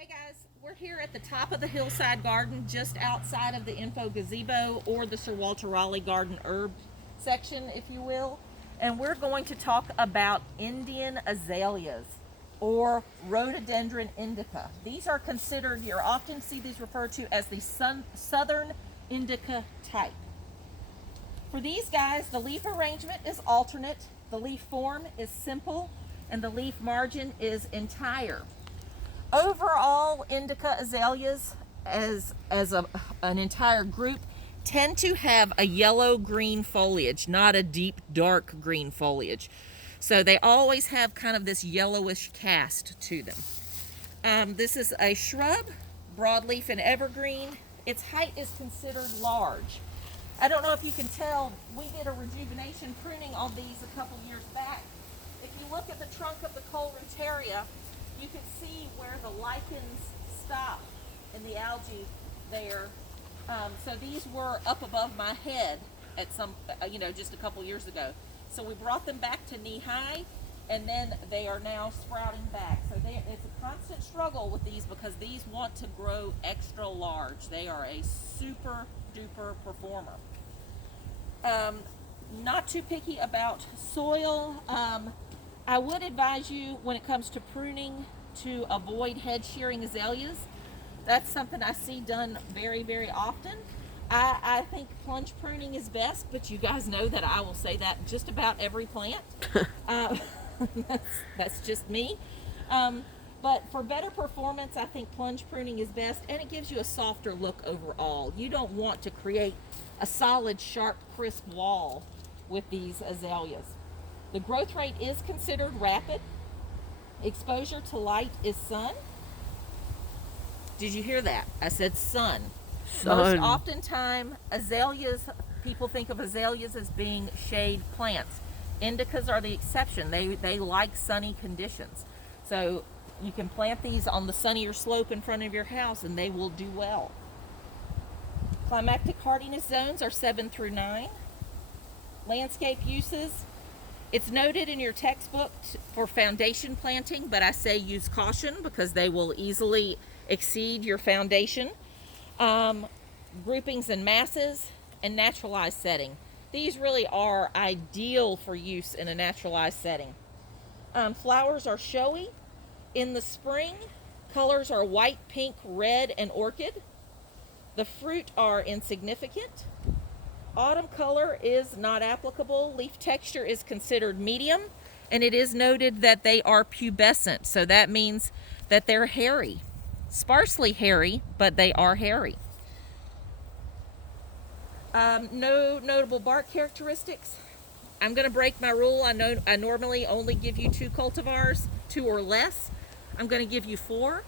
Hey guys, we're here at the top of the hillside garden just outside of the info gazebo, or the Sir Walter Raleigh garden herb section, if you will. And we're going to talk about Indian azaleas, or Rhododendron Indica. These are considered, you often see these referred to as the southern indica type. For these guys, the leaf arrangement is alternate, the leaf form is simple, and the leaf margin is entire. Overall, indica azaleas as an entire group tend to have a yellow-green foliage, not a deep dark green foliage. So they always have kind of this yellowish cast to them. This is a shrub, broadleaf and evergreen. Its height is considered large. I don't know if you can tell, we did a rejuvenation pruning on these a couple years back. If you look at the trunk of the Colerantaria, you can see where the lichens stop in the algae there. So these were up above my head at some, just a couple years ago. So we brought them back to knee high, and then they are now sprouting back. So it's a constant struggle with these because these want to grow extra large. They are a super duper performer. Not too picky about soil. I would advise you, when it comes to pruning, to avoid head shearing azaleas. That's something I see done very, very often. I think plunge pruning is best, but you guys know that I will say that just about every plant. That's just me. But for better performance, I think plunge pruning is best, and it gives you a softer look overall. You don't want to create a solid, sharp, crisp wall with these azaleas. The growth rate is considered rapid. Exposure to light is sun. Did you hear that? I said sun. Most oftentimes, azaleas, people think of azaleas as being shade plants. Indicas are the exception. They like sunny conditions. So you can plant these on the sunnier slope in front of your house and they will do well. Climactic hardiness zones are 7 through 9. Landscape uses. It's noted in your textbook for foundation planting, but I say use caution because they will easily exceed your foundation. Groupings and masses, and naturalized setting. These really are ideal for use in a naturalized setting. Flowers are showy. In the spring, colors are white, pink, red, and orchid. The fruit are insignificant. Autumn color is not applicable. Leaf texture is considered medium, and it is noted that they are pubescent, so that means that they're hairy. Sparsely hairy, but they are hairy. No notable bark characteristics. I'm going to break my rule. I know I normally only give you 2 cultivars, 2 or less. I'm going to give you 4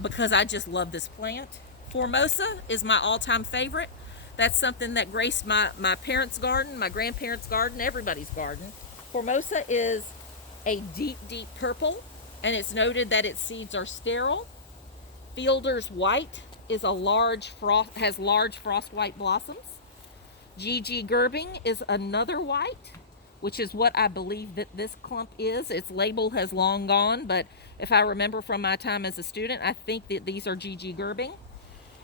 because I just love this plant. Formosa is my all-time favorite. That's something that graced my parents' garden, my grandparents' garden, everybody's garden. Formosa is a deep, deep purple, and it's noted that its seeds are sterile. Fielder's white is has large frost white blossoms. GG Gerbing is another white, which is what I believe that this clump is. Its label has long gone, but if I remember from my time as a student, I think that these are GG Gerbing.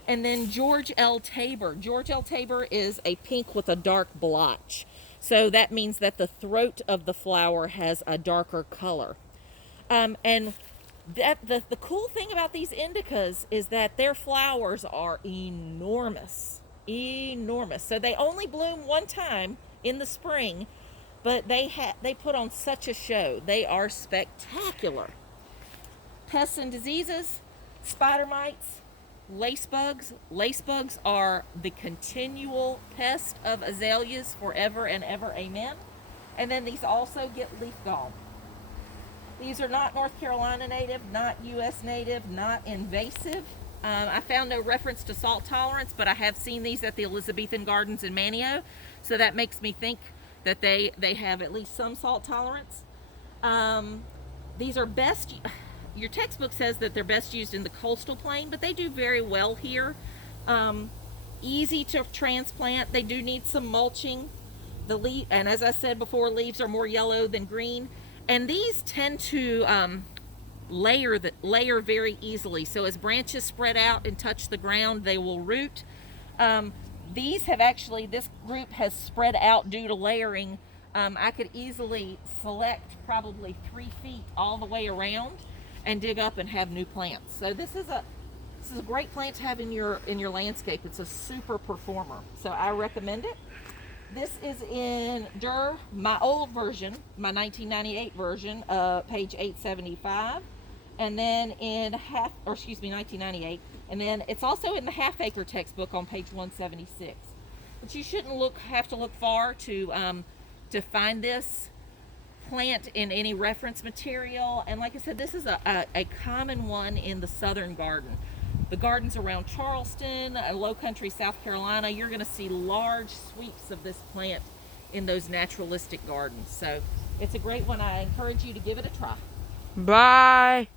And then George L. Tabor. George L. Tabor is a pink with a dark blotch. So that means that the throat of the flower has a darker color. And the cool thing about these indicas is that their flowers are enormous. Enormous. So they only bloom one time in the spring, but they put on such a show. They are spectacular. Pests and diseases, spider mites, lace bugs. Lace bugs are the continual pest of azaleas forever and ever, amen. And then these also get leaf gall. These are not North Carolina native, not U.S. native, not invasive. I found no reference to salt tolerance, but I have seen these at the Elizabethan Gardens in Manio, so that makes me think that they have at least some salt tolerance. These are best, your textbook says that they're best used in the coastal plain, but they do very well here. Easy to transplant. They do need some mulching. And as I said before, leaves are more yellow than green. And these tend to layer very easily. So as branches spread out and touch the ground, they will root. These have actually, this group has spread out due to layering. I could easily select probably 3 feet all the way around and dig up and have new plants. So this is a great plant to have in your landscape. It's a super performer, so I recommend it. This is in my old version, my 1998 version, page 875, and then in 1998, and then it's also in the Half Acre textbook on page 176. But you shouldn't have to look far to find this plant in any reference material. And like I said, this is a common one in the southern garden. The gardens around Charleston, Low Country, South Carolina, you're going to see large sweeps of this plant in those naturalistic gardens. So it's a great one. I encourage you to give it a try. Bye.